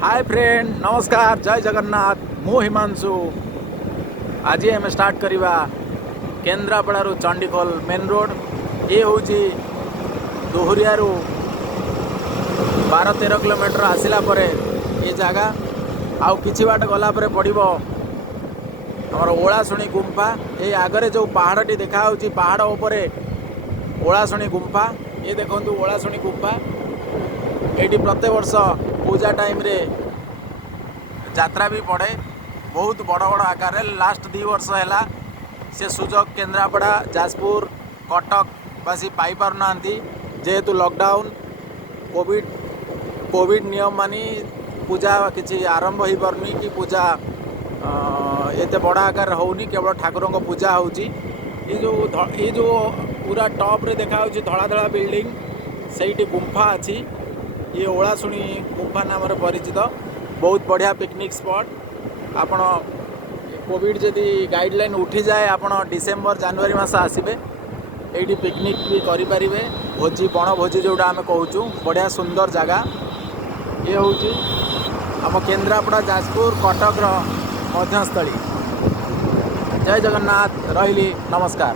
Hi friend नमस्कार जय जगन्नाथ मु हिमांशु आज आम स्टार्ट करवा केन्द्रापड़ारू चंडीखोल मेन रोड ये हूँ दोहरिया 12-13 किलोमीटर आसला ये जगह आउ कि बाट गला पड़ो आमर ओलाशुणी गुंफा ये आगरे जो पहाड़ी देखा पहाड़ उपरे ओलाशुणी गुंफा ये देखो ओलाशुणी गुंफा ये प्रत्येक वर्ष पूजा टाइम रे यात्रा भी पड़े बहुत बड़ बड़ आकार लास्ट 2 वर्ष है से सुजोग केन्द्रापड़ा जाजपुर कटक बासी पाई पारना जेहेतु लॉकडाउन कोविड नियम मानी पूजा किसी आरंभ हो पारनी कि पूजा एते बड़ा आकार होनी केवल ठाकुरों को पूजा होची ये जो पूरा टॉप रे देखा धड़ा धड़ा बिल्डिंग से गुंफा अच्छी ये ओलाशुणी गुंफा नाम परिचित बहुत बढ़िया पिकनिक स्पॉट आपण कोविड जदि गाइडलाइन उठी जाए आपण डिसेम्बर जनवरी मास आसबे ये पिकनिक भी करें भोजी बण भोजी जोटा आम कहूँ बढ़िया सुंदर जगह ये हूँ आम केन्द्रापड़ा जाजपुर कटक मध्यस्थली जय जगन्नाथ रही नमस्कार।